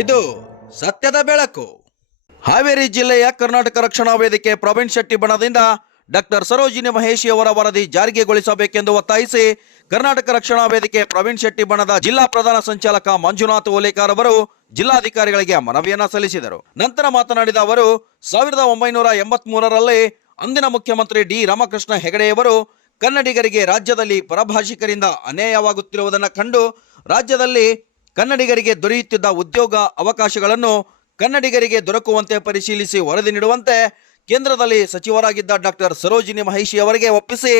ಇದು ಸತ್ಯದ ಬೆಳಕು. ಹಾವೇರಿ ಜಿಲ್ಲೆಯ ಕರ್ನಾಟಕ ರಕ್ಷಣಾ ವೇದಿಕೆ ಪ್ರವೀಣ್ ಶೆಟ್ಟಿ ಬಣದಿಂದ ಡಾಕ್ಟರ್ ಸರೋಜಿನಿ ಮಹೇಶಿ ಅವರ ವರದಿ ಜಾರಿಗೆಗೊಳಿಸಬೇಕೆಂದು ಒತ್ತಾಯಿಸಿ ಕರ್ನಾಟಕ ರಕ್ಷಣಾ ವೇದಿಕೆ ಪ್ರವೀಣ್ ಶೆಟ್ಟಿ ಬಣದ ಜಿಲ್ಲಾ ಪ್ರಧಾನ ಸಂಚಾಲಕ ಮಂಜುನಾಥ್ ಓಲೇಕರ್ ಅವರು ಜಿಲ್ಲಾಧಿಕಾರಿಗಳಿಗೆ ಮನವಿಯನ್ನ ಸಲ್ಲಿಸಿದರು. ನಂತರ ಮಾತನಾಡಿದ ಅವರು 1983ರಲ್ಲಿ ಅಂದಿನ ಮುಖ್ಯಮಂತ್ರಿ ಡಿ ರಾಮಕೃಷ್ಣ ಹೆಗಡೆಯವರು ಕನ್ನಡಿಗರಿಗೆ ರಾಜ್ಯದಲ್ಲಿ ಪರಭಾಷಿಕರಿಂದ ಅನ್ಯಾಯವಾಗುತ್ತಿರುವುದನ್ನು ಕಂಡು ರಾಜ್ಯದಲ್ಲಿ ಕನ್ನಡಿಗರಿಗೆ ದೊರೆಯುತ್ತಿದ್ದ ಉದ್ಯೋಗ ಅವಕಾಶಗಳನ್ನು ಕನ್ನಡಿಗರಿಗೆ ದೊರಕುವಂತೆ ಪರಿಶೀಲಿಸಿ ವರದಿ ನೀಡುವಂತೆ ಕೇಂದ್ರದಲ್ಲಿ ಸಚಿವರಾಗಿದ್ದ ಡಾಕ್ಟರ್ ಸರೋಜಿನಿ ಮಹೇಶಿ ಅವರಿಗೆ ಒಪ್ಪಿಸಿ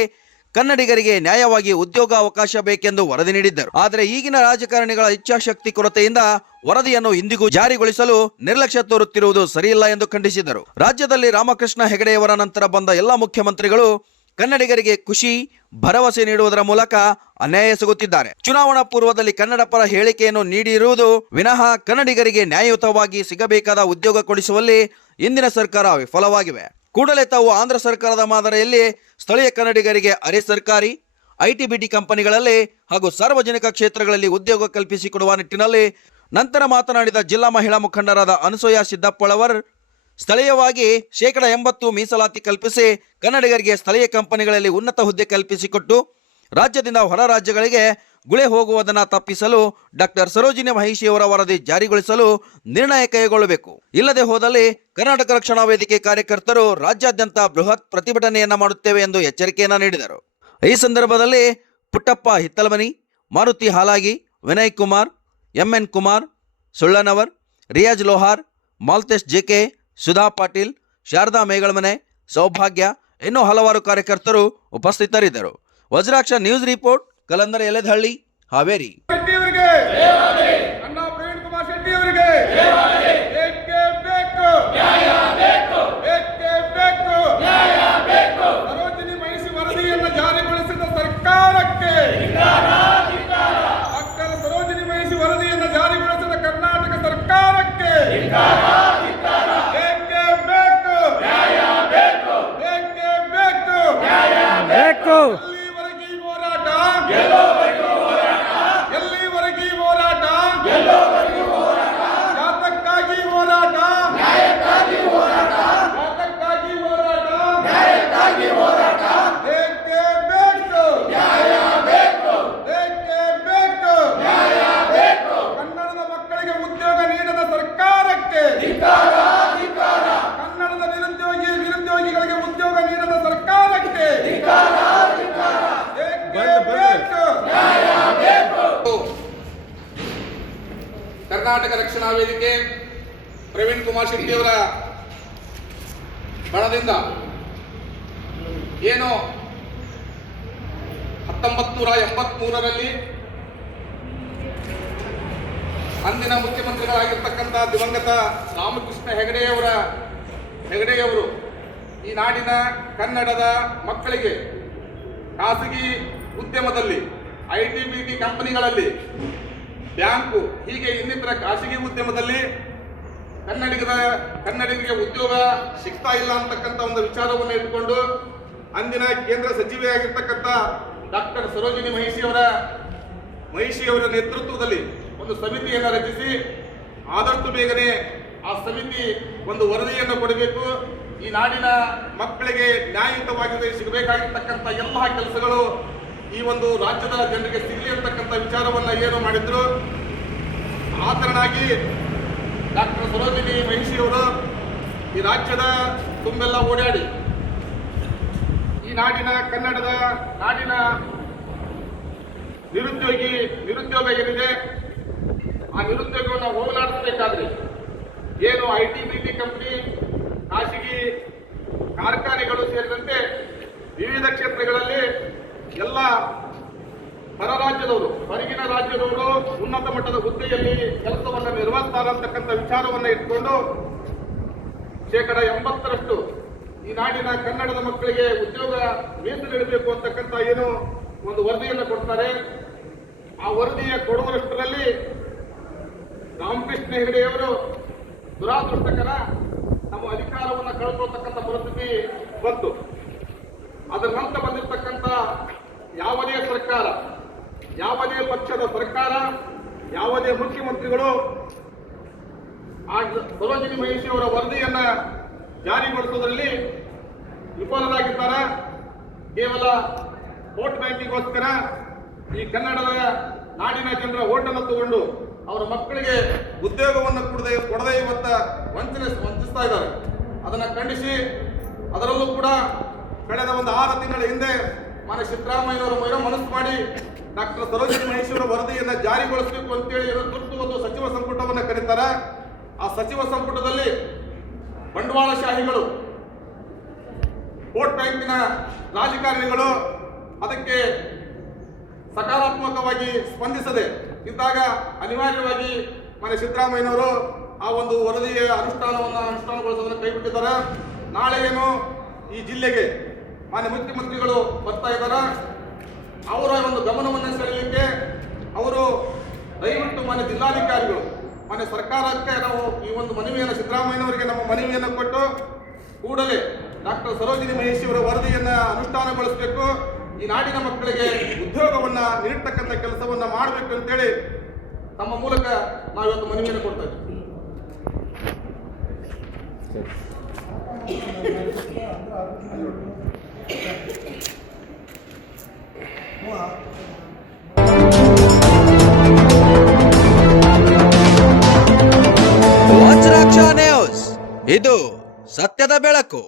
ಕನ್ನಡಿಗರಿಗೆ ನ್ಯಾಯವಾಗಿ ಉದ್ಯೋಗ ಅವಕಾಶ ಬೇಕೆಂದು ವರದಿ ನೀಡಿದ್ದರು. ಆದರೆ ಈಗಿನ ರಾಜಕಾರಣಿಗಳ ಇಚ್ಛಾಶಕ್ತಿ ಕೊರತೆಯಿಂದ ವರದಿಯನ್ನು ಇಂದಿಗೂ ಜಾರಿಗೊಳಿಸಲು ನಿರ್ಲಕ್ಷ್ಯ ತೋರುತ್ತಿರುವುದು ಸರಿಯಿಲ್ಲ ಎಂದು ಖಂಡಿಸಿದರು. ರಾಜ್ಯದಲ್ಲಿ ರಾಮಕೃಷ್ಣ ಹೆಗಡೆಯವರ ನಂತರ ಬಂದ ಎಲ್ಲ ಮುಖ್ಯಮಂತ್ರಿಗಳು ಕನ್ನಡಿಗರಿಗೆ ಖುಷಿ ಭರವಸೆ ನೀಡುವುದರ ಮೂಲಕ ಅನ್ಯಾಯ ಎಸಗುತ್ತಿದ್ದಾರೆ. ಚುನಾವಣಾ ಪೂರ್ವದಲ್ಲಿ ಕನ್ನಡ ಪರ ಹೇಳಿಕೆಯನ್ನು ನೀಡಿರುವುದು ವಿನಃ ಕನ್ನಡಿಗರಿಗೆ ನ್ಯಾಯಯುತವಾಗಿ ಸಿಗಬೇಕಾದ ಉದ್ಯೋಗ ಕೊಡಿಸುವಲ್ಲಿ ಇಂದಿನ ಸರ್ಕಾರ ವಿಫಲವಾಗಿವೆ. ಕೂಡಲೇ ತಾವು ಆಂಧ್ರ ಸರ್ಕಾರದ ಮಾದರಿಯಲ್ಲಿ ಸ್ಥಳೀಯ ಕನ್ನಡಿಗರಿಗೆ ಅರೆ ಸರ್ಕಾರಿ ಐಟಿ-ಬಿಟಿ ಕಂಪನಿಗಳಲ್ಲಿ ಹಾಗೂ ಸಾರ್ವಜನಿಕ ಕ್ಷೇತ್ರಗಳಲ್ಲಿ ಉದ್ಯೋಗ ಕಲ್ಪಿಸಿಕೊಡುವ ನಿಟ್ಟಿನಲ್ಲಿ. ನಂತರ ಮಾತನಾಡಿದ ಜಿಲ್ಲಾ ಮಹಿಳಾ ಮುಖಂಡರಾದ ಅನಸೂಯ ಸಿದ್ದಪ್ಪಳವರ್, ಸ್ಥಳೀಯವಾಗಿ 80% ಮೀಸಲಾತಿ ಕಲ್ಪಿಸಿ ಕನ್ನಡಿಗರಿಗೆ ಸ್ಥಳೀಯ ಕಂಪನಿಗಳಲ್ಲಿ ಉನ್ನತ ಹುದ್ದೆ ಕಲ್ಪಿಸಿಕೊಟ್ಟು ರಾಜ್ಯದಿಂದ ಹೊರ ರಾಜ್ಯಗಳಿಗೆ ಗುಳೆ ಹೋಗುವುದನ್ನು ತಪ್ಪಿಸಲು ಡಾಕ್ಟರ್ ಸರೋಜಿನಿ ಮಹೇಶಿ ಅವರ ವರದಿ ಜಾರಿಗೊಳಿಸಲು ನಿರ್ಣಯ ಕೈಗೊಳ್ಳಬೇಕು. ಇಲ್ಲದೆ ಹೋದಲ್ಲಿ ಕರ್ನಾಟಕ ರಕ್ಷಣಾ ವೇದಿಕೆ ಕಾರ್ಯಕರ್ತರು ರಾಜ್ಯಾದ್ಯಂತ ಬೃಹತ್ ಪ್ರತಿಭಟನೆಯನ್ನ ಮಾಡುತ್ತೇವೆ ಎಂದು ಎಚ್ಚರಿಕೆಯನ್ನ ನೀಡಿದರು. ಈ ಸಂದರ್ಭದಲ್ಲಿ ಪುಟ್ಟಪ್ಪ ಹಿತ್ತಲಮನಿ, ಮಾರುತಿ ಹಾಲಾಗಿ, ವಿನಯ್ ಕುಮಾರ್, ಎಂಎನ್ ಕುಮಾರ್, ಸುಳ್ಳನವರ್, ರಿಯಾಜ್ ಲೋಹಾರ್, ಮಾಲ್ತೇಶ್ ಜೆಕೆ, ಸುಧಾ ಪಾಟೀಲ್, ಶಾರದಾ ಮೇಗಳಮನೆ, ಸೌಭಾಗ್ಯ ಇನ್ನೂ ಹಲವಾರು ಕಾರ್ಯಕರ್ತರು ಉಪಸ್ಥಿತರಿದ್ದರು. Vajraksha news report, ಕಲಂದರ ಎಲೆದಹಳ್ಳಿ, Haveri. ಕರ್ನಾಟಕ ರಕ್ಷಣಾ ವೇದಿಕೆ ಪ್ರವೀಣ್ ಕುಮಾರ್ ಶೆಟ್ಟಿ ಅವರ ಬಣದಿಂದ ಏನು 1983ರಲ್ಲಿ ಅಂದಿನ ಮುಖ್ಯಮಂತ್ರಿಗಳಾಗಿರ್ತಕ್ಕಂಥ ದಿವಂಗತ ರಾಮಕೃಷ್ಣ ಹೆಗಡೆಯವರು ಈ ನಾಡಿನ ಕನ್ನಡದ ಮಕ್ಕಳಿಗೆ ಖಾಸಗಿ ಉದ್ಯಮದಲ್ಲಿ ಐಟಿ-ಬಿಟಿ ಕಂಪನಿಗಳಲ್ಲಿ ಬ್ಯಾಂಕು ಹೀಗೆ ಇನ್ನಿತರ ಖಾಸಗಿ ಉದ್ಯಮದಲ್ಲಿ ಕನ್ನಡಿಗರಿಗೆ ಉದ್ಯೋಗ ಸಿಗ್ತಾ ಇಲ್ಲ ಅಂತಕ್ಕಂಥ ಒಂದು ವಿಚಾರವನ್ನು ಇಟ್ಟುಕೊಂಡು ಅಂದಿನ ಕೇಂದ್ರ ಸಚಿವೆಯಾಗಿರ್ತಕ್ಕಂಥ ಡಾಕ್ಟರ್ ಸರೋಜಿನಿ ಮಹೇಶಿ ಅವರ ನೇತೃತ್ವದಲ್ಲಿ ಒಂದು ಸಮಿತಿಯನ್ನು ರಚಿಸಿ ಆದಷ್ಟು ಬೇಗನೆ ಆ ಸಮಿತಿ ಒಂದು ವರದಿಯನ್ನು ಕೊಡಬೇಕು. ಈ ನಾಡಿನ ಮಕ್ಕಳಿಗೆ ನ್ಯಾಯಯುತವಾಗಿ ಸಿಗಬೇಕಾಗಿರ್ತಕ್ಕಂಥ ಎಲ್ಲ ಕೆಲಸಗಳು ಈ ಒಂದು ರಾಜ್ಯದ ಜನರಿಗೆ ಸಿಗಲಿ ಅಂತಕ್ಕಂಥ ವಿಚಾರವನ್ನು ಏನು ಮಾಡಿದ್ರು. ಆ ತರನಾಗಿ ಡಾಕ್ಟರ್ ಸರೋಜಿನಿ ಮಹೇಶಿ ಅವರು ಈ ರಾಜ್ಯದ ತುಂಬೆಲ್ಲ ಓಡಾಡಿ ಈ ನಾಡಿನ ಕನ್ನಡದ ನಾಡಿನ ನಿರುದ್ಯೋಗ ಏನಿದೆ ಆ ನಿರುದ್ಯೋಗವನ್ನು ಹೋಗಲಾಡಿಸಬೇಕಾದ್ರೆ ಏನು ಐಟಿ-ಬಿಟಿ ಕಂಪನಿ ಖಾಸಗಿ ಕಾರ್ಖಾನೆಗಳು ಸೇರಿದಂತೆ ವಿವಿಧ ಕ್ಷೇತ್ರಗಳಲ್ಲಿ ಎಲ್ಲ ಹೊರ ರಾಜ್ಯದವರು ಹೊರಗಿನ ರಾಜ್ಯದವರು ಉನ್ನತ ಮಟ್ಟದ ಹುದ್ದೆಯಲ್ಲಿ ಕೆಲಸವನ್ನು ನಿರ್ವಹಿಸ್ತಾರೆ ಅಂತಕ್ಕಂಥ ವಿಚಾರವನ್ನು ಇಟ್ಕೊಂಡು 80% ಈ ನಾಡಿನ ಕನ್ನಡದ ಮಕ್ಕಳಿಗೆ ಉದ್ಯೋಗ ಮೀಸಲಿಡಬೇಕು ಅಂತಕ್ಕಂಥ ಏನು ಒಂದು ವರದಿಯನ್ನು ಕೊಡ್ತಾರೆ. ಆ ವರದಿಯ ಕೊಡುವಷ್ಟರಲ್ಲಿ ರಾಮಕೃಷ್ಣ ಹೆಗಡೆಯವರು ದುರಾದೃಷ್ಟಕರ ನಮ್ಮ ಅಧಿಕಾರವನ್ನು ಕಳ್ಕೊಳ್ತಕ್ಕಂಥ ಪರಿಸ್ಥಿತಿ ಬಂತು. ಅದರ ನಂತರ ಬಂದಿರತಕ್ಕಂಥ ಯಾವುದೇ ಸರ್ಕಾರ, ಯಾವುದೇ ಪಕ್ಷದ ಸರ್ಕಾರ, ಯಾವುದೇ ಮುಖ್ಯಮಂತ್ರಿಗಳು ಆ ಸರೋಜಿನಿ ಮಹಿಷಿ ಅವರ ವರದಿಯನ್ನ ಜಾರಿಗೊಳಿಸುವುದರಲ್ಲಿ ವಿಫಲರಾಗಿದ್ದಾರೆ. ಕೇವಲ ವೋಟ್ ಬ್ಯಾಂಕಿಗೋಸ್ಕರ ಈ ಕನ್ನಡದ ನಾಡಿನ ಜನರ ಓಟನ್ನು ತಗೊಂಡು ಅವರ ಮಕ್ಕಳಿಗೆ ಉದ್ಯೋಗವನ್ನು ಕೊಡದೆ ಇವತ್ತ ವಂಚಿಸ್ತಾ ಇದ್ದಾರೆ. ಅದನ್ನು ಖಂಡಿಸಿ ಅದರಲ್ಲೂ ಕೂಡ ಕಳೆದ ಒಂದು 6 ತಿಂಗಳ ಹಿಂದೆ ಮಾನ್ಯ ಸಿದ್ದರಾಮಯ್ಯನವರು ಮನಸ್ಸು ಮಾಡಿ ಡಾಕ್ಟರ್ ಸರೋಜಿನಿ ಮಹಿಷಿ ಅವರ ವರದಿಯನ್ನು ಜಾರಿಗೊಳಿಸಬೇಕು ಅಂತೇಳಿ ತುರ್ತು ಒಂದು ಸಚಿವ ಸಂಪುಟವನ್ನು ಕರೀತಾರೆ. ಆ ಸಚಿವ ಸಂಪುಟದಲ್ಲಿ ಬಂಡವಾಳಶಾಹಿಗಳು, ವೋಟ್ ಬ್ಯಾಂಕಿನ ರಾಜಕಾರಣಿಗಳು ಅದಕ್ಕೆ ಸಕಾರಾತ್ಮಕವಾಗಿ ಸ್ಪಂದಿಸದೆ ಇದ್ದಾಗ ಅನಿವಾರ್ಯವಾಗಿ ಮಾನ್ಯ ಸಿದ್ದರಾಮಯ್ಯನವರು ಆ ಒಂದು ವರದಿಯ ಅನುಷ್ಠಾನಗೊಳಿಸೋದನ್ನು ಕೈಬಿಟ್ಟಿದ್ದಾರೆ. ನಾಳೆ ಏನು ಈ ಜಿಲ್ಲೆಗೆ ಮಾನ್ಯ ಮುಖ್ಯಮಂತ್ರಿಗಳು ಬರ್ತಾ ಇದ್ದಾರೆ. ಅವರ ಒಂದು ಗಮನವನ್ನು ಸೆಳೆಯಲಿಕ್ಕೆ ಅವರು ದಯವಿಟ್ಟು ಮಾನ್ಯ ಜಿಲ್ಲಾಧಿಕಾರಿಗಳು, ಮಾನ್ಯ ಸರ್ಕಾರಕ್ಕೆ ನಾವು ಈ ಒಂದು ಮನವಿಯನ್ನು, ಸಿದ್ದರಾಮಯ್ಯನವರಿಗೆ ನಮ್ಮ ಮನವಿಯನ್ನು ಕೊಟ್ಟು ಕೂಡಲೇ ಡಾಕ್ಟರ್ ಸರೋಜಿನಿ ಮಹಿಷಿ ಅವರ ವರದಿಯನ್ನು ಅನುಷ್ಠಾನಗೊಳಿಸಬೇಕು, ಈ ನಾಡಿನ ಮಕ್ಕಳಿಗೆ ಉದ್ಯೋಗವನ್ನು ನೀಡತಕ್ಕಂಥ ಕೆಲಸವನ್ನು ಮಾಡಬೇಕು ಅಂತೇಳಿ ತಮ್ಮ ಮೂಲಕ ನಾವು ಇವತ್ತು ಮನವಿಯನ್ನು ಕೊಡ್ತಾ ಇದ್ದೀವಿ. ವಜ್ರಾಕ್ಷ ನ್ಯೂಸ್, ಇದು ಸತ್ಯದ ಬೆಳಕು.